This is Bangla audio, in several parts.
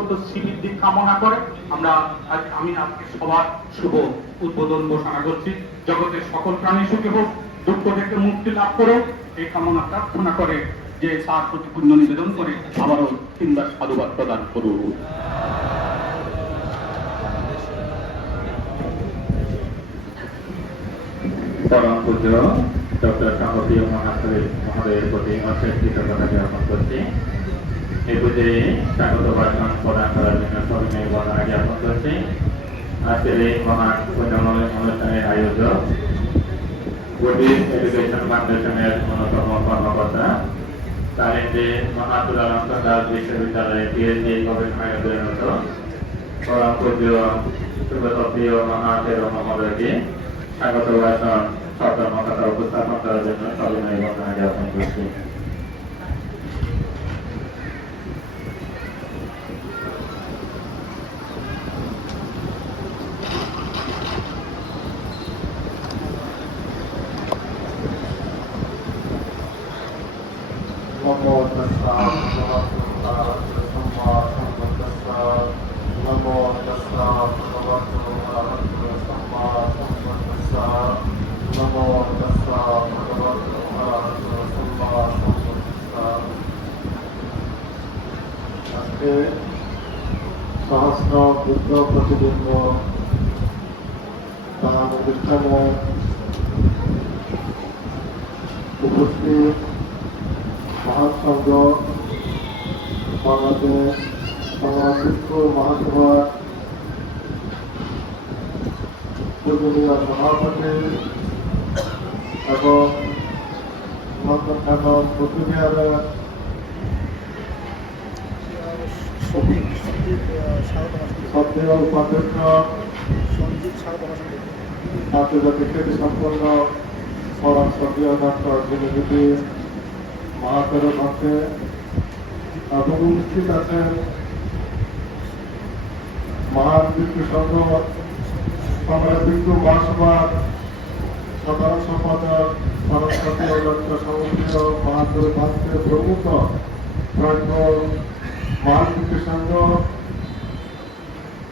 অত্যন্ত শ্রীবৃদ্ধি কামনা করে আমরা আমি আজকে সবার শুভ উদ্বোধন ঘোষণা করছি। জগতের সকল প্রাণী সুখী হোক, দুঃখ থেকে মুক্তি লাভ করো এই কামনা প্রার্থনা করে যে তার প্রতি পুণ্য নিবেদন করে আবারও তিনবার সাধুবাদ প্রদান করুন। পরম পূজ্য ডক্টর সংগতীয় মহাশয়, মহোদয়ের প্রতি অশেষ কৃতজ্ঞতা জ্ঞাপন করছি। পুজোয় স্বাগত ভাষণ প্রদান করার জন্য সবিনয় বন্দনা জ্ঞাপন করছি। আজকের এই মহান পুণ্যময় অনুষ্ঠানের আয়োজক বুদ্ধিস্ট এডুকেশন ফাউন্ডেশনের অন্যতম কর্মকর্তা তারিন্দে মহাতুলা দাস বিশ্ববিদ্যালয়ের পিএইচডি গবেষণায় অধ্যয়নরত পরম পূজ্য সুব্রতপ্রিয় মহাদেব মহোদয়কে স্বাগত ভাষণ কথা উপস্থাপন করার জন্য সবিনয় বন্দনা জ্ঞাপন করছি। উপস্থিত মহাসংঘ বাংলাদেশ সংস্কৃত মহাসভা পূজনীয় সভাপতি এবং নন্দনকানন বৌদ্ধবিহারের সক্রিয় উপাধ্যক্ষ আন্তর্জাতিক খ্যাতি সম্পন্ন পরম সক্রিয় ডক্টর মহাতের ভক্তে এবং উপস্থিত আছেন মহান বিষ্ণু সংঘ কংগ্রেস বিষ্ণু মহাসভার সাধারণ সম্পাদক ডক্টর মহান বিষ্ণু সংঘ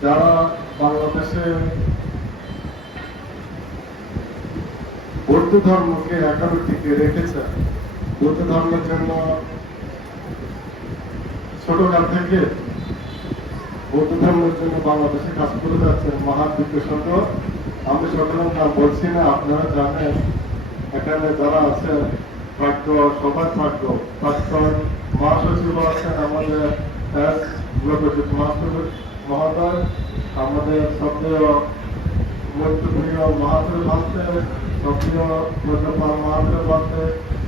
যারা বাংলাদেশে বৌদ্ধ ধর্মকে একাডে টিকে রেখেছে। বৌদ্ধ ধর্মের জন্য ছোটকাল থেকে বৌদ্ধ ধর্মের জন্য বাংলাদেশে কাজ করে যাচ্ছে মহান বিদ্যুৎ আমি সকলের নাম বলছি না, আপনারা জানেন, এখানে যারা আছে, ভাগ্য সবাই ভাগ্য। প্রাক্তন মহাসচিব আছেন আমাদের এস লোকজিৎ মহোদয়, আমাদের সক্রিয় মৈত্রপ্রিয় মহাদেব ভাবতে সক্রিয় মৈত্রপাল মহাদেব ভাবতে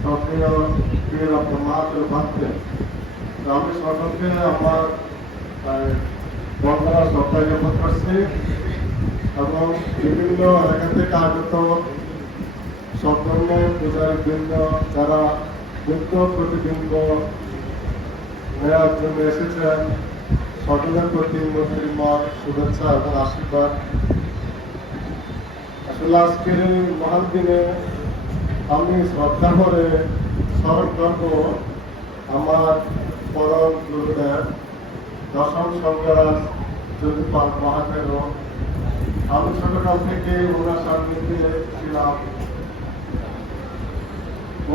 সক্রিয় বীর মহাদেব ভাবতে আমি সকলকে আমার বন্ধুরা সপ্তাহে জ্ঞাপন করছি এবং বিভিন্ন এলাকা থেকে আগত সধর্ম পূজারী বৃন্দ যারা বুদ্ধ প্রতিবিম্ব নেওয়ার জন্য এসেছেন, সকলের প্রতি মন্ত্রীমত শুভেচ্ছা এবং আশীর্বাদ। আজকের এই মহান দিনে আমি শ্রদ্ধা করে স্মরণ করব আমার পরম গুরুদেব দশম সংগ্রাস জ্যোতিপাল মহাদেব আমি ছোটকাল থেকে ওনার সান্নিধ্যে ছিলাম।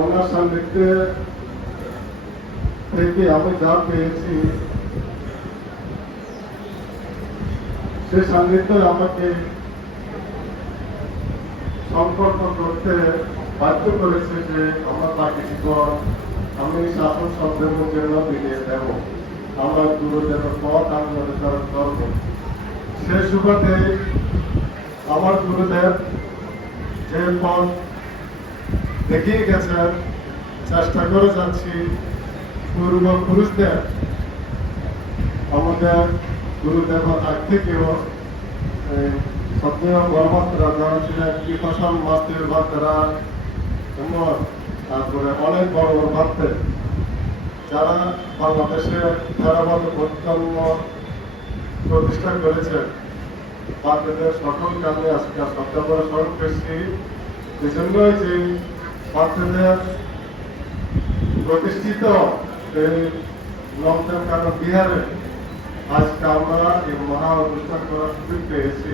ওনার সান্নিধ্যে থেকে আমি যা পেয়েছি, সে সান্নিধ্য আমাকে সম্পর্ক করতে বাধ্য করেছে যে আমার বাকি জীবন আমি শাসন সম্পর্কের জন্য বিলিয়ে দেব। আমার গুরুদেবের পথ আমি অনুসরণ করব সে সুবাদে আমার গুরুদেব যে পথ দেখিয়ে গেছেন, চেষ্টা করে যাচ্ছি পূর্বপুরুষদের আমাদের গুরুদেব আগ সত্য বলমাত্রা যারা ছিলেন কৃপাশন মাস্তের ভাতরা এবং তারপরে অনেক বড় বড় যারা বাংলাদেশে ধারাবাদ বৈষম্য প্রতিষ্ঠা করেছেন বাচ্চাদের সকল কামে আজকে শ্রদ্ধা করে স্মরণ করছি। এই জন্যই যে বাচ্চাদের প্রতিষ্ঠিত এই কানন বিহারে আজকে আমরা এই মহা অনুষ্ঠান করার সুযোগ পেয়েছি।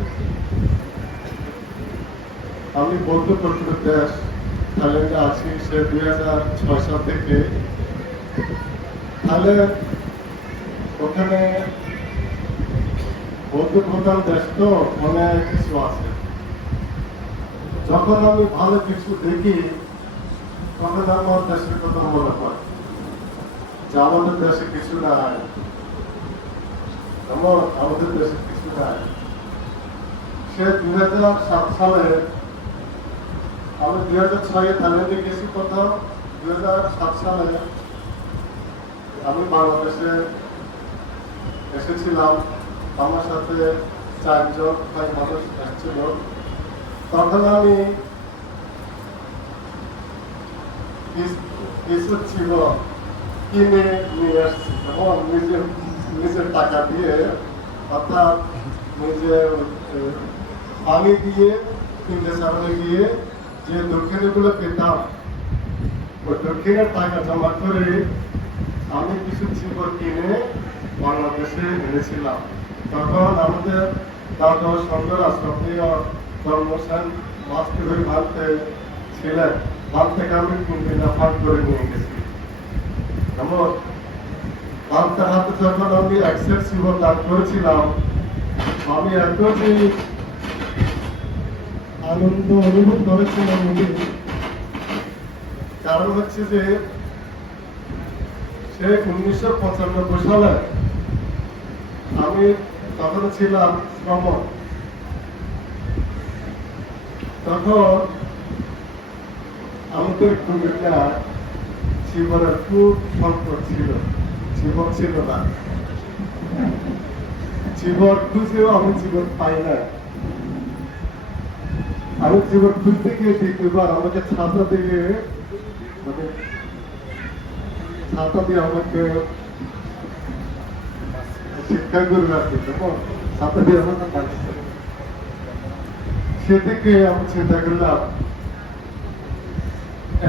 আমি বৌদ্ধ প্রচলিত দেশ থাইল্যান্ডে আছি সে দুই হাজার ছয় সাল থেকে থাইল্যান্ড ওখানে বৌদ্ধ প্রধান দেশ তো অনেক কিছু আছে। যখন আমি ভালো কিছু দেখি, তখন আমার দেশের কথা মনে হয় যে আমাদের দেশে কিছু নাই। আমাদের দেশে কিছু নাই। সে দুই সাত সালে আমি দুই হাজার ছয়ে থাইল্যান্ডে গেছি কোথাও দুই হাজার সাত সালে। আমি বাংলাদেশে এসেছিলাম। আমার সাথে চারজন ভাই মানুষ এসেছিল। তখন আমি কিছু ছিল? কিনে নিয়ে আসছি। এবং নিজের নিজের টাকা দিয়ে, অর্থাৎ নিজের পানি দিয়ে কিনতে সামনে গিয়ে যে দক্ষিণগুলো পেতাম ওই দক্ষিণের টাকা জমা করে আমি কিছু চিপর কিনে বাংলাদেশে এনেছিলাম। তখন আমাদের দাদা সন্ধ্যা রাষ্ট্রপ্রিয় কর্মসেন মাস্তি হয়ে ভারতে ছিলেন। ভারত থেকে আমি কিনতে ফান্ড করে নিয়ে গেছি। এমন ভারতের হাতে যখন আমি অ্যাক্সেস জীবন দান করেছিলাম, আমি যে আনন্দ অনুভব করেছিলাম উনি কারণ হচ্ছে যে সে উনিশশো পঁচানব্বই সালে আমি তখন ছিলাম শ্রমণ। তখন আমাদের কুমিল্লা জীবনের খুব সংকট ছিল। জীবন ছিল না। জীবন খুঁজেও আমি জীবন পাই না আমি জীবন খুঁজতে গিয়ে দ্বিতীয়বার আমাকে ছাত্র থেকে মানে ছাত্র দিয়ে আমাকে শিক্ষা করবে আর কি তখন দিয়ে আমাকে ডাকছে সেদিকে আমি চিন্তা করলাম,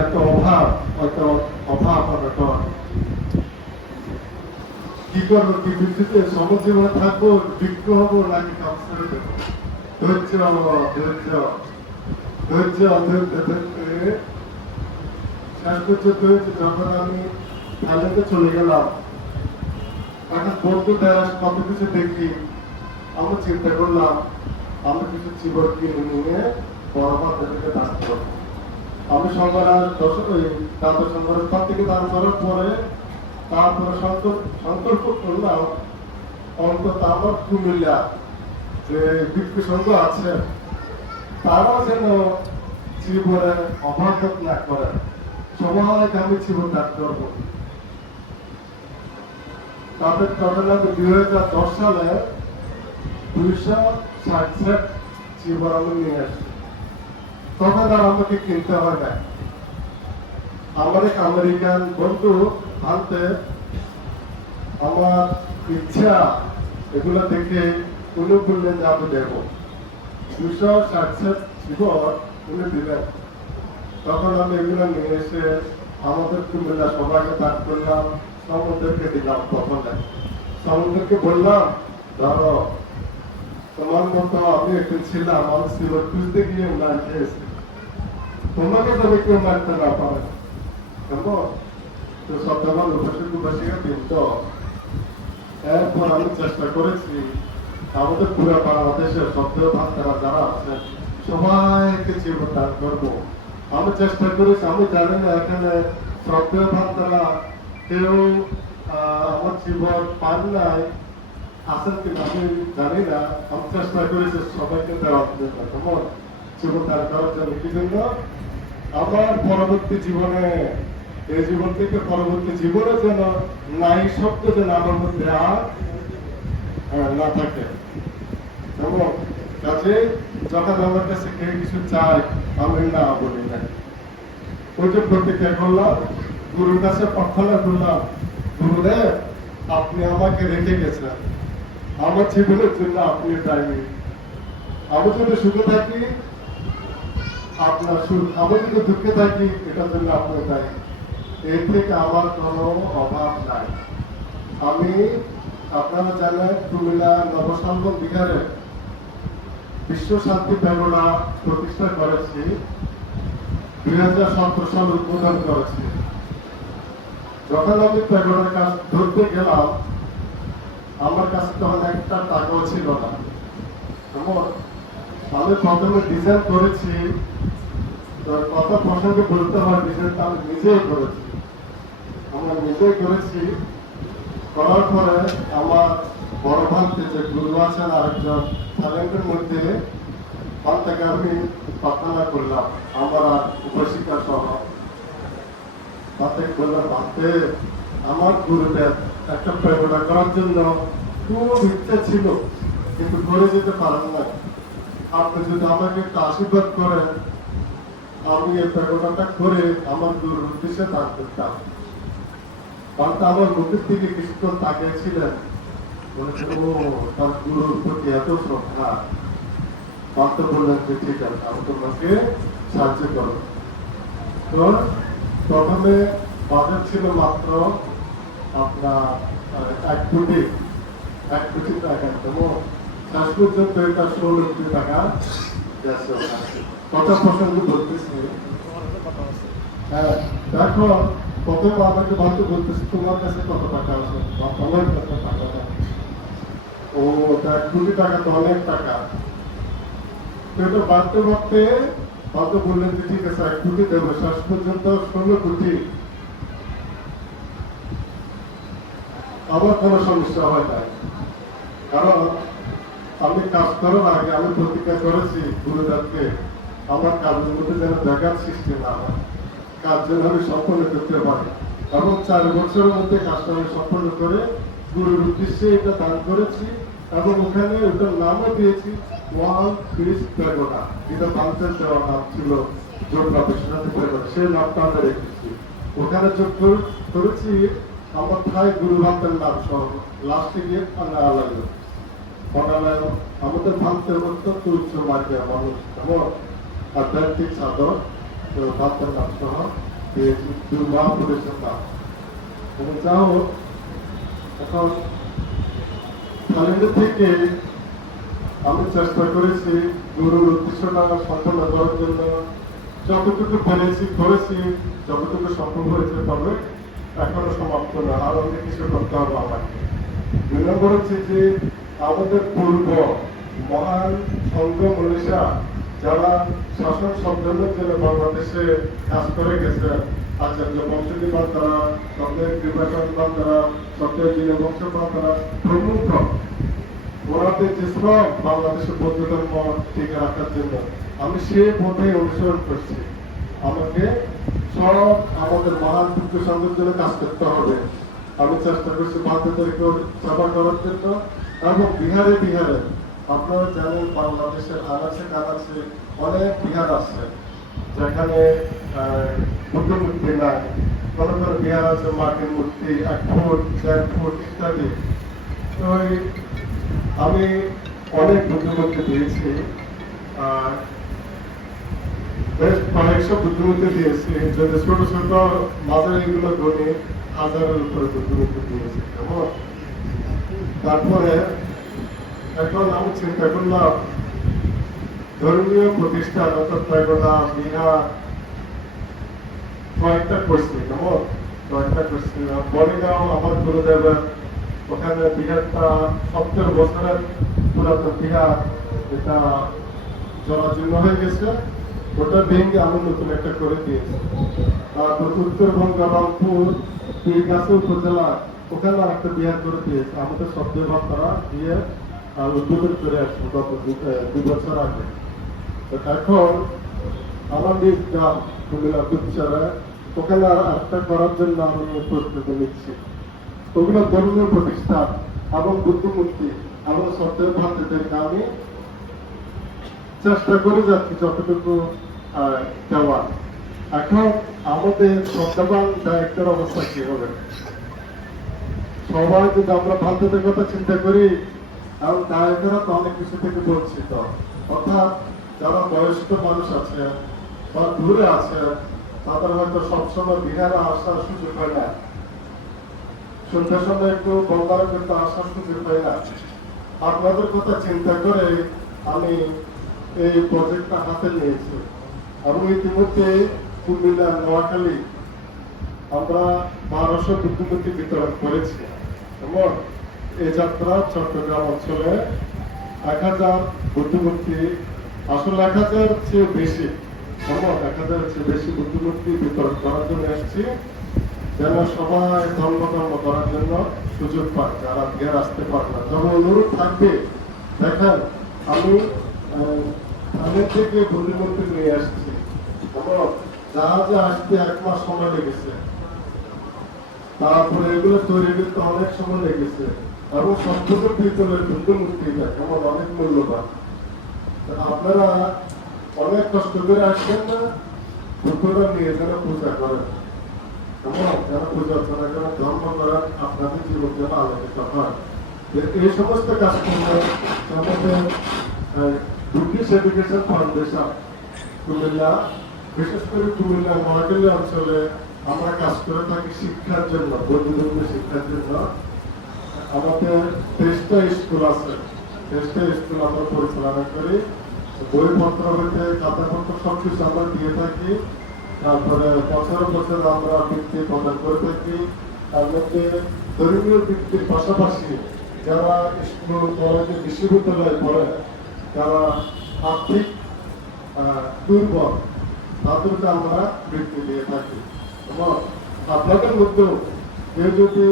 এত অভাব এত অভাব অনটন কি করব, কি বিদ্যুতে সমজীবনে থাকব, বিজ্ঞ হব, নাকি করে দেবো ধৈর্য ধৈর্য। ধৈর্য অধৈর্য ধৈর্য শেষ পর্যন্ত হয়েছে যখন আমি থাইল্যান্ডে চলে গেলাম এখন বন্ধু দেশ কত কিছু দেখি, আমি চিন্তা করলাম, আমি কিছু জীবন কিনে নিয়ে বড় মাধ্যমিকে দান করব। আমি সংগ্রাম দশক ওই তাদের সংগ্রাম পর থেকে দান করার পরে তারপরে সংকল্প করলাম অন্তত আমার কুমিল্লা, যে বিক্রি সংঘ আছে তারা যেন তাদের তখন দুই হাজার দশ সালে দুইশো আমি নিয়ে তখন আর আমাকে কিনতে হয় না। আমার এক আমেরিকান বন্ধু ভারতে আমার ইচ্ছা, এগুলো দেখে উনি বললেন যে আমি দেবো দুশো ষাট জীবন উনি দিলেন তখন আমি এগুলো নিয়ে এসে আমাদের কুমিল্লা সবাইকে দান করলাম সমুদ্রকে দিলাম প্রথমে সমুদ্রকে বললাম ধরো তোমার মতো আমি একদিন ছিলাম আমি ছিল খুঁজতে গিয়ে মার খেয়েছি তোমাকে তবে কেউ মারতে না পারে কেমন তো সত্যবান উপাসক উপাসিকা দিন তো এরপর আমি চেষ্টা করেছি আমাদের পুরো বাংলাদেশের সত্য ভাস্তারা যারা আছেন সবাইকে জীবন দান করব। আমি চেষ্টা করেছি আমি জানি না এখানে সত্য ভাস্তারা কেউ আমার জীবন পান নাই, আছেন কিনা আমি জানি না। আমি চেষ্টা করেছি সবাইকে দেওয়ার জন্য কেমন? জীবন দান করার জন্য কি জন্য? আমার পরবর্তী জীবনে, এই জীবন থেকে পরবর্তী জীবনে যেন নাই শব্দ যেন আমার মধ্যে আর না থাকে। এবং কাজে যখন আমার কাছে কেউ কিছু চায়, আমি না বলি না ওই যে প্রতিজ্ঞা করলাম, গুরুর কাছে প্রার্থনা করলাম, গুরুদেব, আপনি আমাকে রেখে গেছেন। আমার জীবনের জন্য আপনি দায়ী। আমি যদি সুখে থাকি, আপনার সুখ, আমি যদি দুঃখে থাকি, এটার জন্য আপনি দায়ী। এর থেকে আমার কোনো অভাব নাই। আমি আপনারা জানেন, কুমিল্লা নবসংঘ বিহারে বিশ্ব শান্তি প্যাগোডা প্রতিষ্ঠা করেছি, দুই হাজার সতেরো সাল উদ্বোধন করেছি। আমি প্যাগোডার কাজ ধরতে গেলাম, আমার কাছে তখন একটা টাকাও ছিল না। এমন আমি প্রথমে ডিজাইন করেছি তো কত প্রসঙ্গে বলতে হয় ডিজাইনটা আমি নিজেই করেছি। আমরা নিজেই করেছি, করার পরে আমার বড় ভান্তে যে গুরু আছেন আরেকজন ট্যালেন্টের মধ্যে তার আমি প্রার্থনা করলাম, আমার আর উপশিক্ষা সহ। তাতে বললাম ভাবতে আমার গুরুদেব একটা প্রেরণা করার জন্য খুব ইচ্ছা ছিল, কিন্তু করে যেতে পারেন না আপনি যদি আমাকে একটা আশীর্বাদ করেন, আমি এই প্রেরণাটা করে আমার গুরুর উদ্দেশ্যে দান করতাম। পাল্টা আমার মুখের দিকে কিছুক্ষণ তাকিয়েছিলেন তার গুরুর প্রতি এত শ্রদ্ধা বললেন যে ঠিক আছে আমি তোমাকে সাহায্য করো প্রথমে ছিল মাত্র আপনার এক কোটি এক কোটি টাকা তো শেষ পর্যন্ত এটা কোটি টাকা কত প্রসঙ্গ বলতেছি হ্যাঁ দেখো প্রথমে আমাকে বলতেছি তোমার কাছে কত টাকা আছে বা কাছে টাকা। ও কোটি টাকা তো অনেক টাকা। তো এটা ভাবতে বললেন যে, ঠিক আছে, এক কোটি দেবো। শেষ পর্যন্ত ষোলো কোটি। আমার কোনো সমস্যা হয় কারণ আমি কাজ করার আগে আমি প্রতিজ্ঞা করেছি গুরুদেবকে, আমার কাজের মধ্যে যেন দেখার সৃষ্টি না হয়। কাজ যেন আমি সম্পন্ন করতে পারি। এবং চার বছরের মধ্যে কাজটা আমি সম্পন্ন করে গুরুর উদ্দেশ্যে এটা দান করেছি এবং ওখানে ওটার নামও দিয়েছি ওয়ান পিস প্যাগোডা যেটা বাংলাদেশ দেওয়া নাম ছিল যোগা বিশ্বনাথ প্যাগোডা সেই নামটা আমি রেখেছি। ওখানে যোগ করেছি, আমার থাই গুরু ভান্তের নাম সহ লাস্টে গিয়ে আল্লাহ আল্লাহ মনালয় আমাদের ভারতের অত্যন্ত উচ্চ মার্গের মানুষ এবং আধ্যাত্মিক সাধক, তো ভারতের নাম সহ দুর্গা পুরুষের নাম। এবং যা হোক আমি চেষ্টা করেছি গুরুর উদ্দেশ্যটা সম্পন্ন করার জন্য। যতটুকু পেরেছি, করেছি, যতটুকু সম্ভব হয়েছে তবে এখনও সমাপ্ত না। আর অনেক কিছু করতে হবে আমাকে। দুই নম্বর হচ্ছে যে আমাদের পূর্ব মহান সংঘ মনীষা যারা শাসন সম্মেলনের জন্য বাংলাদেশে কাজ করে গেছে আচার্য বংশী বান্তারা সত্যের কৃপাচন্দ বান্তারা সত্যের জিন বংশ বান্তারা প্রমুখ। ওনাদের যে শ্রম, বাংলাদেশের বৌদ্ধ ধর্ম টিকে রাখার জন্য। আমি সে পথে অনুসরণ করছি। আমাকে সব আমাদের মহান বুদ্ধ সংঘের জন্য কাজ করতে হবে। আমি চেষ্টা করছি বাধ্যতাদেরকে সেবা করার জন্য। এবং বিহারে বিহারে, আপনারা জানেন বাংলাদেশের আনাচে কানাচে অনেক বিহার আছে। যেখানে আহ, বুদ্ধ মূর্তি নাই কোন কোন বিহার আছে মাটির মূর্তি এক ফুট দেড় ফুট ইত্যাদি। তো আমি অনেক বুদ্ধিমত্তি দিয়েছি বেশ কয়েকশো বুদ্ধিমত্তি দিয়েছি যদি ছোট ছোট মাঝারি এগুলো গণি হাজারের উপরে বুদ্ধিমত্তি দিয়েছি কেমন? তারপরে এখন আমি চিন্তা করলাম ধর্মীয় প্রতিষ্ঠান অর্থাৎ বিহার কয়েকটা করছি, কেমন? কয়েকটা করছি। বড়িগাঁও আমার গুরুদেবের ওখানে বিহারটা সত্তর বছরের পুরাতন বিহার এটা জরাজীর্ণ হয়ে গেছে। ওটা ভেঙে আমি নতুন একটা করে দিয়েছি। তারপর উত্তরবঙ্গ, রংপুর পীরগাছা উপজেলা, ওখানে একটা বিহার করে দিয়েছে। আমাদের শব্দ তারা দিয়ে উদ্বোধন করে আসছে গত দু- বছর আগে। এখন নিজ গ্রাম কুমিল্লা দুপচারা ওখানে আর করার জন্য আমি প্রস্তুতি নিচ্ছি। ওগুলো ধর্মীয় প্রতিষ্ঠান এবং বুদ্ধিমূর্তি এবং সত্য ভাতদেরকে আমি চেষ্টা করে যাচ্ছি যতটুকু দেওয়া এখন আমাদের শ্রদ্ধাবান ডাইরেক্টর অবস্থা কি হবে? সবাই যদি আমরা বান্ধবের কথা চিন্তা করি আর ডাইরেক্টররা তো অনেক কিছু থেকে বঞ্চিত। অর্থাৎ যারা বয়স্ক মানুষ আছে বা দূরে আছে, তাদের হয়তো সবসময় বিহারে আসার সুযোগ হয় না। সন্ধ্যার সময় একটু বন্দার করতে আসার সুযোগ হয় না। আপনাদের কথা চিন্তা করে আমি এই প্রজেক্টটা হাতে নিয়েছি। এবং ইতিমধ্যে কুমিল্লা, নোয়াখালী আমরা বারোশো বুদ্ধিমূর্তি বিতরণ করেছি এবং এই যাত্রা চট্টগ্রাম অঞ্চলে এক হাজার বুদ্ধিমূর্তি আসলে এক হাজার চেয়ে বেশি এক হাজার চেয়ে বেশি বুদ্ধিমূর্তি বিতরণ করার জন্য যেন সবাই করার জন্য সুযোগ পায় যারা আসতে পারে না। অনুরোধ থাকবে, দেখেন, আমি থানের থেকে বুদ্ধিমূর্তি নিয়ে আসছি। জাহাজে আসতে এক মাস সময় লেগেছে। তারপরে এগুলো তৈরি করতে অনেক সময় লেগেছে। এবং সবথেকে পিতলের বুদ্ধিমূর্তিটা কেমন অনেক মূল্যবান। আপনারা অনেক কষ্ট করে আসবেন না দুপুরা নিয়ে যেন পূজা করেন। কেমন? যারা পূজা করেন ধর্ম করেন আপনাদের জীবন যেন আলোকিত হয়। এই সমস্ত কাজ করলে আমাদের ব্রিটিশ এডুকেশন ফাউন্ডেশন কুমিল্লা, বিশেষ করে কুমিল্লা মহাকালী অঞ্চলে আমরা কাজ করে থাকি শিক্ষার জন্য বৌদ্ধধর্ম শিক্ষার জন্য। আমাদের তেইশটা স্কুল আছে। তেইশটা স্কুল আমরা পরিচালনা করি। বইপত্র হইতে খাতাপত্র সব কিছু আমরা দিয়ে থাকি। তারপরে বছর বছর আমরা বৃত্তি প্রদান করে থাকি। তার মধ্যে ধর্মীয় বৃত্তির পাশাপাশি যারা স্কুল, কলেজে, বিশ্ববিদ্যালয়ে পড়ে, যারা আর্থিক দুর্বল, তাদেরকে আমরা বৃত্তি দিয়ে থাকি। এবং আপনাদের মধ্যেও কেউ যদি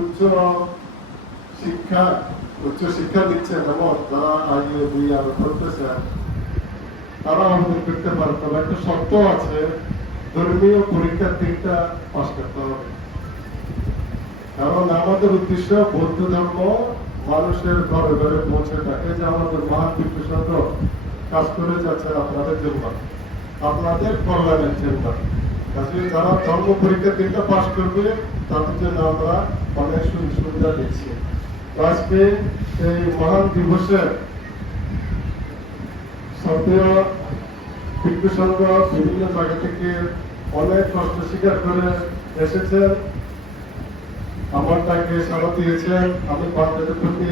উচ্চ শিক্ষা উচ্চ শিক্ষা নিচ্ছে যেমন যারা আগে দুই আরও করতেছে তারা আমাদের করতে পারে তবে একটা শর্ত আছে ধর্মীয় পরীক্ষার তিনটা পাস করতে হবে কারণ আমাদের উদ্দেশ্য বৌদ্ধ ধর্ম মানুষের ঘরে ঘরে পৌঁছে থাকে যে আমাদের বিশেষজ্ঞ কাজ করে যাচ্ছে আপনাদের জন্য আপনাদের কল্যাণের জন্য কাজে যারা ধর্ম পরীক্ষা তিনটা পাস করবে তাদের জন্য আমরা অনেক সুবিধা দিচ্ছি আজকে এই মহান দিবসে সংঘ বিভিন্ন জায়গা থেকে অনেক কষ্ট স্বীকার করে এসেছেন। আমার তাকে সাড়া দিয়েছেন। আমি বান্ধবের প্রতি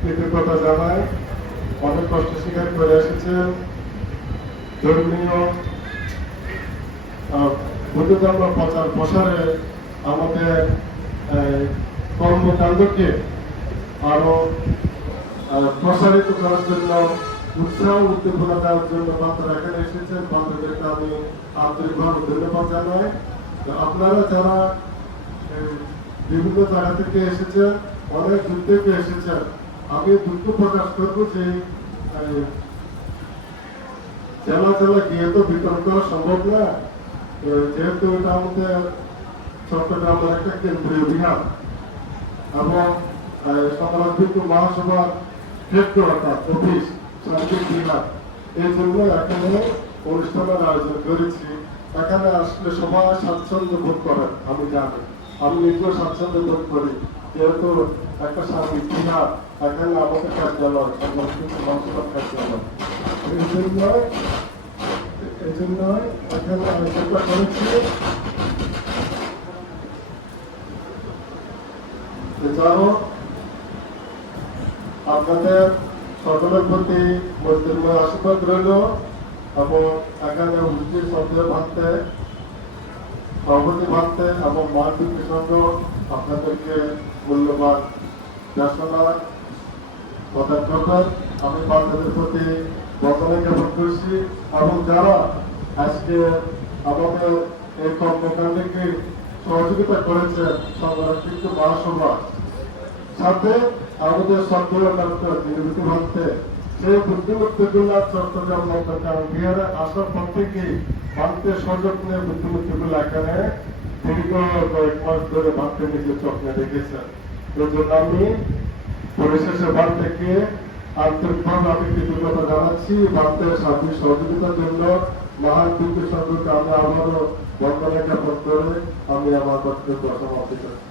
কৃতজ্ঞতা জানাই। অনেক কষ্ট স্বীকার করে এসেছেন। ধর্মীয় বুদ্ধ ধর্ম প্রচার প্রসারে আমাদের কর্মকাণ্ডকে আরও প্রসারিত করার জন্য, উৎসাহ উদ্দীপনা দেওয়ার জন্য বান্ধব এখানে এসেছেন। বান্ধবদেরকে আমি আন্তরিকভাবে ধন্যবাদ জানাই। আপনারা যারা বিভিন্ন জায়গা থেকে এসেছেন, অনেক দূর থেকে এসেছেন, আমি দুঃখ প্রকাশ করব যে জেলা জেলা গিয়ে তো বিতরণ করা সম্ভব না। যেহেতু এটা আমাদের চট্টগ্রামের একটা কেন্দ্রীয় বিহার। এবং সমাজবিন্দু মহাসভার ক্ষেত্র অর্থাৎ অফিস এই জন্য এখানে অনুষ্ঠানের আয়োজন করেছি। এখানে আসলে সবাই স্বাচ্ছন্দ্য বোধ করেন, আমি জানি। আমি নিজেও স্বাচ্ছন্দ্য বোধ করি, যেহেতু একটা সাংবাদিক বিভাগ, এখানে আমাদের কার্যালয় সমাজবিন্দু মহাসভার কার্যালয়। এই জন্য এই জন্য এখানে আয়োজনটা করেছি। এছাড়াও আপনাদের সকলের প্রতি মজদুরময় আশীর্বাদ রইল এবং এখানে উপস্থিত সন্দেহ ভাবতে সভাপতি ভাবতে এবং মানবিক সঙ্গ আপনাদেরকে মূল্যবান দেশনা প্রদান করবেন। আমি বাচ্চাদের প্রতি বদলে জ্ঞাপন করছি এবং যারা আজকে আমাদের এই কর্মকাণ্ডকে সহযোগিতা করেছে সংরক্ষিত মহাসভা, সাথে আমাদের সক্রিয় নির্মিত ভাবতে সেই বুদ্ধিমত্তিগুলা চট্টগ্রাম বিহারে আসার পর থেকে ভারতে সযত্নে বুদ্ধিমত্তিগুলো এখানে দীর্ঘ কয়েক মাস ধরে নিজের আমি পরিশেষে থেকে আন্তরিকভাবে আমি কৃতজ্ঞতা জানাচ্ছি। ভারতের সার্বিক সহযোগিতার জন্য মহান বিদ্যুৎ সংঘকে আমি আবারও বন্দনা করে আমি আমার বক্তব্য সমাপ্তি করছি।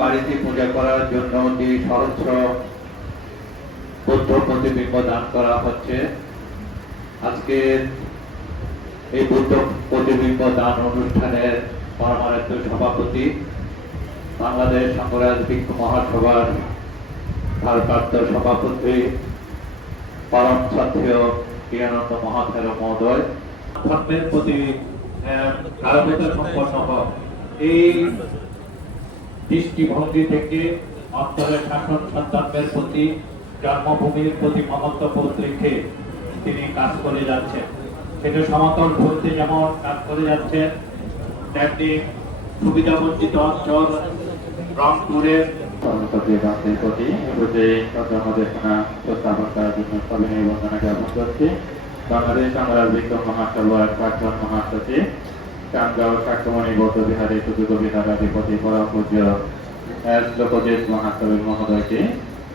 বাড়িতে পূজা করার জন্য যে সহস্র বুদ্ধ প্রতিবিম্ব দান করা হচ্ছে, আজকে এই বুদ্ধ প্রতিবিম্ব দান অনুষ্ঠানের পরমারাধ্য সভাপতি বাংলাদেশ সংগ্রাজ ভিক্ষু মহাসভার ভারপ্রাপ্ত সভাপতি পরম শ্রদ্ধেয় ক্রিয়ানন্দ মহাথের মহোদয়। ধর্মের প্রতি ভারতীয় সম্পন্ন হোক এই দৃষ্টিভঙ্গি থেকে অন্তরের শাসন সন্তানদের প্রতি, জন্মভূমির প্রতি মমত্ব বোধ রেখে তিনি কাজ করে যাচ্ছেন। সেটা সমতল ভূমিতে যেমন কাজ করে যাচ্ছেন, তেমনি সুবিধা বঞ্চিত অঞ্চল রংপুরের প্রস্তাবন জন্য সবিনয় বন্দনা জ্ঞাপন করছি। বাংলাদেশ আমরা বিক্রম মহাসভার প্রাক্তন মহাসচিব চান্দগাঁও শাক্যমণি বৌদ্ধ বিহারে সুযোগ বিহার অধিপতি পরম পূজ্য এস লোকজিৎ মহাসবের মহোদয়কে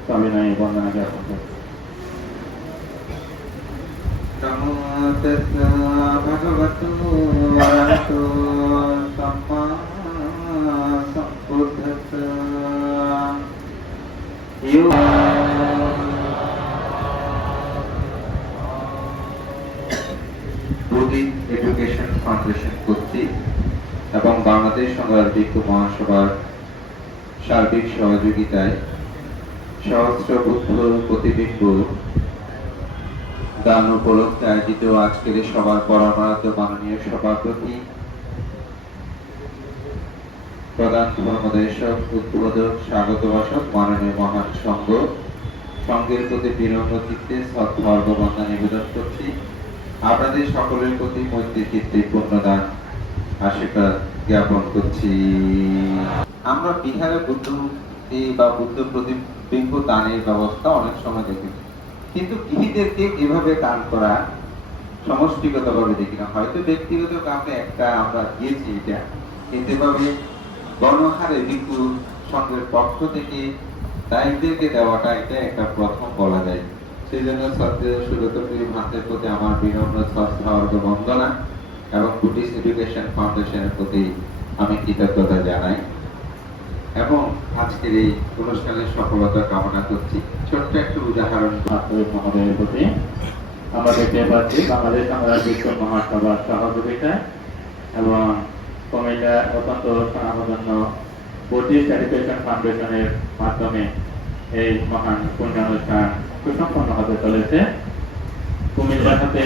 সবিনয় বন্দনা জ্ঞাপন করছি নমো তস্য ভগবতো অরহতো সম্মা সম্বুদ্ধস্য ইউ প্রদীপ এডুকেশন ফাউন্ডেশন কর্তৃক এবং বাংলাদেশ সংগ্রাম বিজ্ঞ মহাসভার সার্বিক সহযোগিতায় সহস্র বুদ্ধ প্রতিবিম্ব দান উপলক্ষে আয়োজিত আজকের সভার পরমারাধ্য মাননীয় সভাপতি, প্রধান ধর্মদেশক, উদ্বোধক, স্বাগত ভাষক, মাননীয় মহান সংঘ, সংঘের প্রতি বিনম্র চিত্তে বন্ধা নিবেদন করছি। আপনাদের সকলের প্রতি মৈত্রী চিত্তে পুণ্যদান আশীর্বাদ জ্ঞাপন করছি। আমরা বিহারে বুদ্ধ মূর্তি বা বুদ্ধ প্রতিবিম্ব দানের ব্যবস্থা অনেক সময় দেখি। কিন্তু গৃহীদেরকে এভাবে দান করা সমষ্টিগতভাবে দেখি না। হয়তো ব্যক্তিগত কাউকে একটা আমরা দিয়েছি এটা। কিন্তু এভাবে গণহারে ভিক্ষু সংঘের পক্ষ থেকে দায়িত্বকে দেওয়াটা এটা একটা প্রথম বলা যায়। সেই জন্য সত্য ভান্তের প্রতি আমার বিনম্র শ্রদ্ধা বন্দনা। এবং বুদ্ধিস্ট এডুকেশন ফাউন্ডেশনের প্রতি আমি কৃতজ্ঞতা জানাই এবং আজকের এই অনুষ্ঠানের সফলতা কামনা করছি। ছোট্ট একটা উদাহরণ মহোদয়ের প্রতি আমরা দেখতে পাচ্ছি বাংলাদেশ বিশ্ব মহাসভার সহযোগিতায় এবং কুমিল্লা অত্যন্ত স্বনামধন্য বুদ্ধিস্ট এডুকেশন ফাউন্ডেশনের মাধ্যমে এই মহান পুণ্যানুষ্ঠান সুসম্পন্ন হতে চলেছে। কুমিল্লা হাতে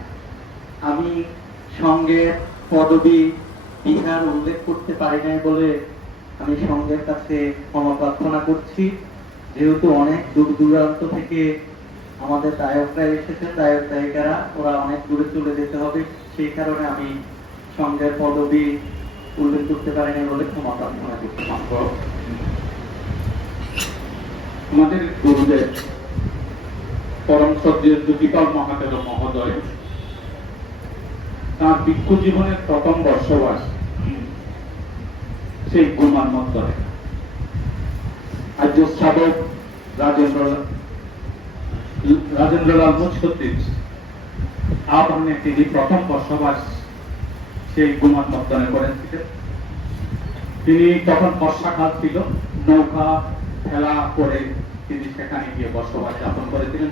আমি সংঘের পদবি বিহার উল্লেখ করতে পারি নাই বলে আমি সংঘের কাছে ক্ষমা প্রার্থনা করছি। যেহেতু অনেক দূর দূরান্ত থেকে আমাদের দায়করা এসেছে দায়ক দায়িকারা ওরা অনেক দূরে চলে যেতে হবে। সেই কারণে আমি সংঘের পদবি উল্লেখ করতে পারি নাই বলে ক্ষমা প্রার্থনা করছি। আমাদের গুরুদেব পরম শ্রদ্ধেয় জ্যোতিপাল মহাদেব মহোদয় তার ভিক্ষু জীবনের প্রথম বর্ষবাস সেই গুমার মধ্যে। আর্য সাধক রাজেন্দ্র রাজেন্দ্রলাল মুখ্যতির আহ্বানে তিনি প্রথম বর্ষবাস সেই গুমার মর্দনে করেছিলেন তিনি তখন বর্ষাকাল ছিল, নৌকা খেলা করে তিনি সেখানে গিয়ে বসবাস যাপন করেছিলেন।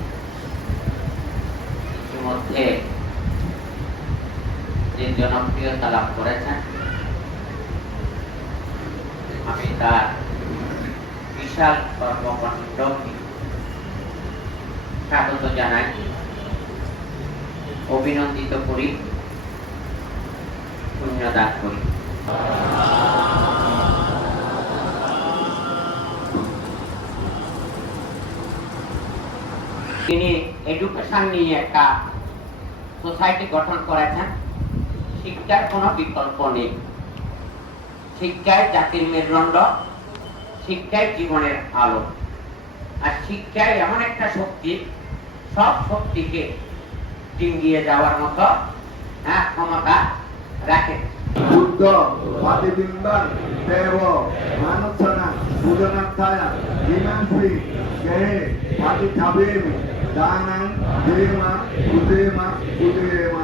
ইতিমধ্যে যে জনপ্রিয়তা লাভ করেছেন। আমি তার বিশাল কর্মকাণ্ডকে স্বাগত জানাই। অভিনন্দিত করি। পুণ্যদান করি। তিনি এডুকেশন নিয়ে একটা সোসাইটি গঠন করেছেন শিক্ষার কোনো বিকল্প নেই। শিক্ষায় জাতির মেরুদণ্ড, শিক্ষায় জীবনের আলো। আর শিক্ষায় এমন একটা শক্তি, সব শক্তিকে ডিঙ্গিয়ে যাওয়ার মতো হ্যাঁ ক্ষমতা রাখে। বুদ্ধ পাতিবিম্বান দেব মানসনা পূজনার্থায় বিমানশ্রী গহে পাতি ছাবেমি దానం ధీమ ఉదేమ ఉదేమ